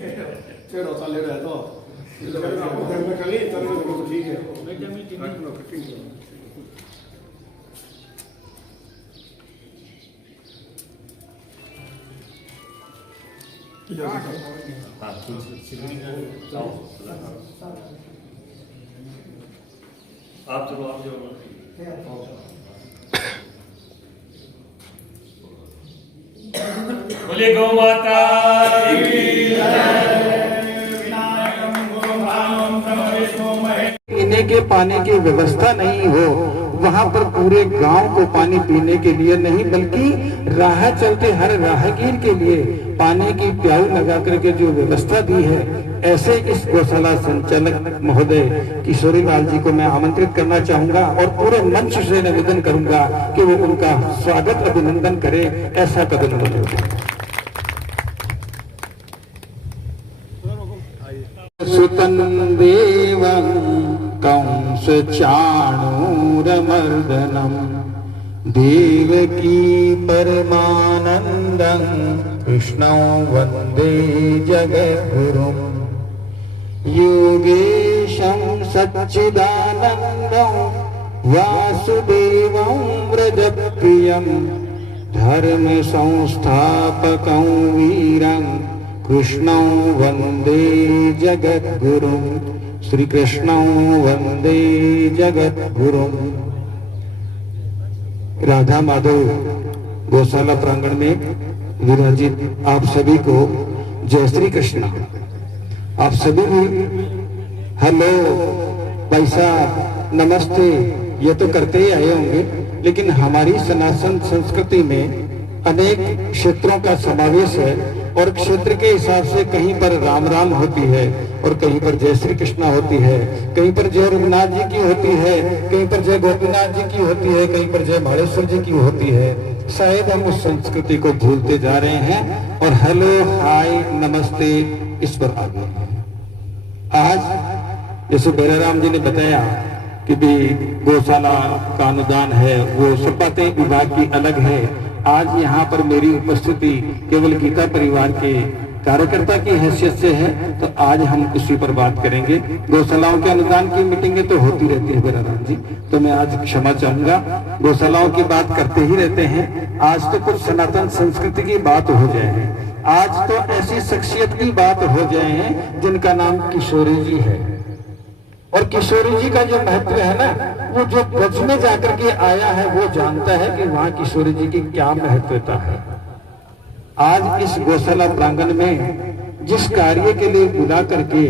छेड़ होता ले रहा है तो ठीक है। आप चलो आप जो बोले गौ माता पीने के पानी की व्यवस्था नहीं हो, वहां पर पूरे गांव को पानी पीने के लिए नहीं बल्कि राह चलते हर राहगीर के लिए पानी की प्याऊ लगा करके जो व्यवस्था दी है, ऐसे इस गौशाला संचालक महोदय किशोरी लाल जी को मैं आमंत्रित करना चाहूंगा और पूरे मंच से निवेदन करूंगा कि वो उनका स्वागत अभिनंदन करे। ऐसा कदम उठाए। सुतन देवं कंस चाणूरमर्दनम देवकी परमानंदं कृष्णं वंदे जगद्गुरुं योगेशं सच्चिदानंदं वासुदेवं व्रजप्रियं धर्म संस्थापकं वीरं कृष्णं वंदे जगद्गुरुं श्री कृष्णं वंदे जगद्गुरुं। राधा माधव गौशाला प्रांगण में विराजित आप सभी को जय श्री कृष्ण। आप सभी भी हेलो भाई साहब नमस्ते ये तो करते ही आए होंगे, लेकिन हमारी सनातन संस्कृति में अनेक क्षेत्रों का समावेश है और क्षेत्र के हिसाब से कहीं पर राम राम होती है और कहीं पर जय श्री कृष्णा होती है, कहीं पर जय रघुनाथ जी की होती है, कहीं पर जय गोपीनाथ जी की होती है, कहीं पर जय भाड़ेश्वर जी की होती है। शायद हम उस संस्कृति को भूलते जा रहे हैं और हेलो हाय नमस्ते इस पर आ गए हैं। आज जैसे बेराराम जी ने बताया कि भी गौशाला का अनुदान है, वो सब बातें विभाग की अलग है। आज यहाँ पर मेरी उपस्थिति केवल गीता परिवार के कार्यकर्ता की हैसियत से है, तो आज हम उसी पर बात करेंगे। गौशालाओं के अनुदान की मीटिंगें तो होती रहती है बेराराम जी, तो मैं आज क्षमा चाहूंगा। गौशालाओं की बात करते ही रहते हैं, आज तो कुछ सनातन संस्कृति की बात हो जाए, आज तो ऐसी शख्सियत की बात हो जाए जिनका नाम किशोरी जी है। और किशोरी जी का जो महत्व है ना, वो जो ब्रज में जाकर के आया है वो जानता है कि वहां किशोरी जी की क्या महत्वता है। आज इस गौशाला प्रांगण में जिस कार्य के लिए बुला करके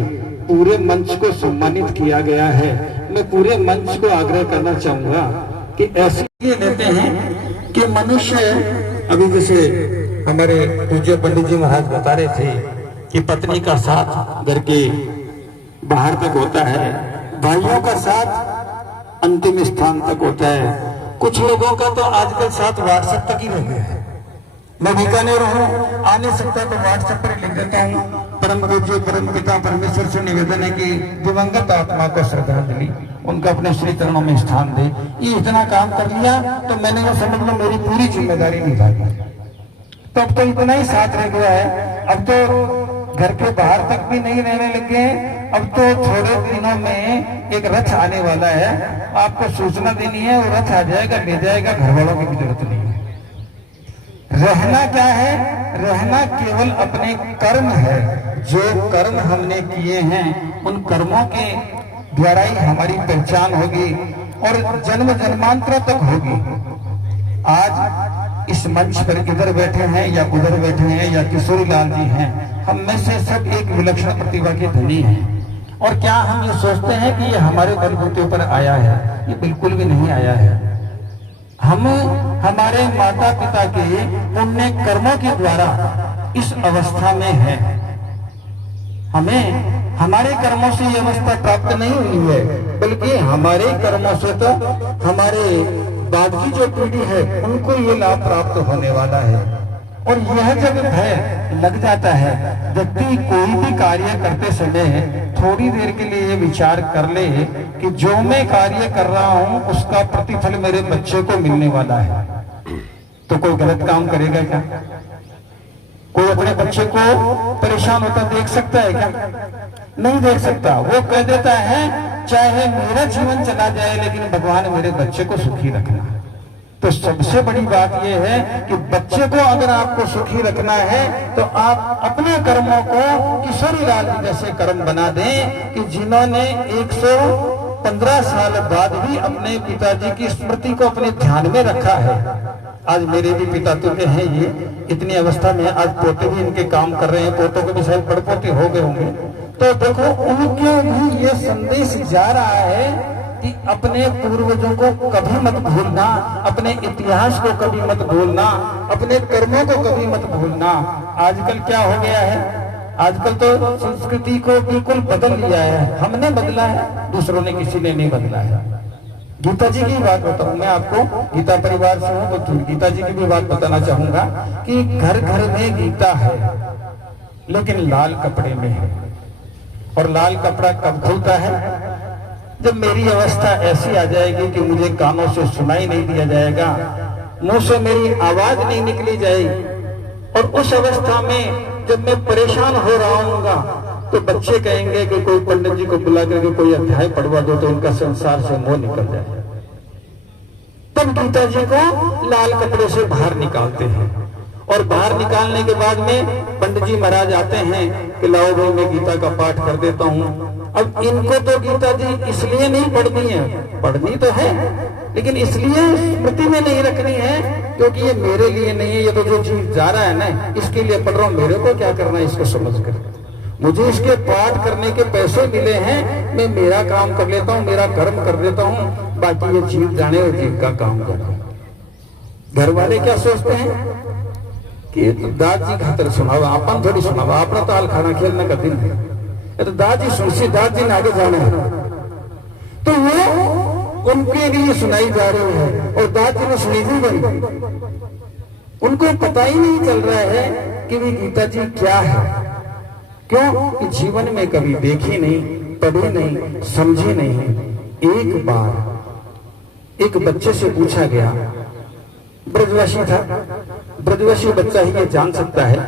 पूरे मंच को सम्मानित किया गया है, मैं पूरे मंच को आग्रह करना चाहूंगा कि ऐसे ये लेते हैं कि मनुष्य, अभी जैसे हमारे पूज्य पंडित जी महाराज बता रहे थे कि पत्नी का साथ घर के बाहर तक होता है, भाइयों का साथ अंतिम स्थान तक होता है, कुछ लोगों का तो आजकल साथ व्हाट्सएप तक ही रह गया है। मैं बीकानेर हूँ, आ नहीं सकता तो व्हाट्सएप पर लिख देता हूँ। परम पूज्य परम पिता परमेश्वर से निवेदन है कि दिवंगत आत्मा को श्रद्धांजलि, उनका अपने श्री चरणों में स्थान दे। ये इतना काम कर लिया तो मैंने वो समझ लो मेरी पूरी जिम्मेदारी निभा दी। तो अब तो इतना ही साथ रह गया है, अब तो घर के बाहर तक भी नहीं रहने लगे हैं। अब तो थोड़े दिनों में एक रथ आने वाला है, आपको सूचना देनी है, वो रथ आ जाएगा, ले जाएगा, घर वालों की भी जरूरत नहीं है। रहना क्या है? रहना केवल अपने कर्म है। जो कर्म हमने किए हैं उन कर्मों के द्वारा ही हमारी पहचान होगी और जन्म जन्मांतर तक होगी। आज इस मंच पर इधर बैठे हैं या उधर बैठे हैं या किशोरी लाल जी हैं, हम में से सब एक विलक्षण प्रतिभा के धनी हैं। और क्या हम ये सोचते हैं कि ये हमारे बलबूते पर आया है? ये बिल्कुल भी नहीं आया है। हम हमारे माता पिता के पुण्य कर्मों के द्वारा इस अवस्था में है। हमें हमारे कर्मों से ये अवस्था प्राप्त नहीं हुई है, बल्कि हमारे कर्मों से तो हमारे बाद की जो पीढ़ी है उनको ये लाभ प्राप्त होने वाला है। और यह जब भय लग जाता है, व्यक्ति कोई भी कार्य करते समय थोड़ी देर के लिए ये विचार कर ले कि जो मैं कार्य कर रहा हूं उसका प्रतिफल मेरे बच्चे को मिलने वाला है, तो कोई गलत काम करेगा क्या? कोई अपने बच्चे को परेशान होता देख सकता है क्या? नहीं देख सकता। वो कह देता है चाहे मेरा जीवन चला जाए लेकिन भगवान मेरे बच्चे को सुखी रखना। तो सबसे बड़ी बात यह है कि बच्चे को अगर आपको सुखी रखना है तो आप अपने कर्मों को किशोरी लाल जी जैसे कर्म बना दें कि जिन्होंने 115 साल बाद भी अपने पिताजी की स्मृति को अपने ध्यान में रखा है। आज मेरे भी पिता तुल्य हैं ये, इतनी अवस्था में आज पोते भी इनके काम कर रहे हैं, पोतों के भी शायद बड़पोते हो गए होंगे। तो देखो उनके भी ये संदेश जा रहा है कि अपने पूर्वजों को कभी मत भूलना, अपने इतिहास को कभी मत भूलना, अपने कर्मों को कभी मत भूलना। आजकल क्या हो गया है, आजकल तो संस्कृति को बिल्कुल बदल लिया है, हमने बदला है, दूसरों ने किसी ने नहीं बदला है। गीता जी की बात बताऊं मैं आपको, गीता परिवार से हूं तो गीता जी की भी बात बताना चाहूंगा कि घर घर में गीता है लेकिन लाल कपड़े में है। और लाल कपड़ा कब खुलता है? जब मेरी अवस्था ऐसी आ जाएगी कि मुझे कानों से सुनाई नहीं दिया जाएगा, मुंह से मेरी आवाज नहीं निकली जाएगी। और उस अवस्था में जब मैं परेशान हो रहा हूँगा तो बच्चे कहेंगे कि कोई पंडित जी को बुला करके कोई अध्याय पढ़वा दो तो उनका संसार से मोह निकल जाए। तब गीता जी को लाल कपड़े से बाहर निकालते हैं और बाहर निकालने के बाद में पंडित जी महाराज आते हैं कि लाओ भाई मैं गीता का पाठ कर देता हूँ। अब इनको तो गीता जी इसलिए नहीं पढ़नी है, पढ़नी तो है लेकिन इसलिए स्मृति में नहीं रखनी है क्योंकि ये मेरे लिए नहीं है, ये तो जो चीज जा रहा है ना इसके लिए पढ़ रहा हूँ, मेरे को क्या करना है इसको समझ कर। मुझे इसके पाठ करने के पैसे मिले हैं, मैं मेरा काम कर लेता हूँ, मेरा कर्म कर देता हूँ, बाकी ये जीव जाने और जीव का काम करे। घर वाले क्या सोचते हैं कि तो दादी खातर सुनावा, अपन थोड़ी सुनावा, अपना तो हाल खाना खेलने का दिन है, तो दादी सुनसी दादी ने आगे जाना है तो वो उनके लिए सुनाई जा रही है और दादी ने सुनी भी बनी। उनको पता ही नहीं चल रहा है कि भी गीता जी क्या है। क्यों? कि जीवन में कभी देखी नहीं, पढ़ी नहीं, समझी नहीं। एक बार एक बच्चे से पूछा गया, ब्रजवासी था, ब्रजवासी बच्चा ही ये जान सकता है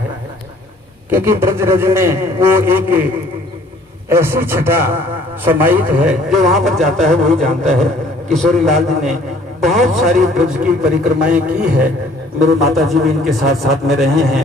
क्योंकि ब्रजरज में वो एक ऐसी छटा समाहित है जो वहां पर जाता है वही जानता है। किशोरी लाल जी ने बहुत सारी ब्रज की परिक्रमाएं की है, मेरे माता जी भी इनके साथ साथ में रहे हैं।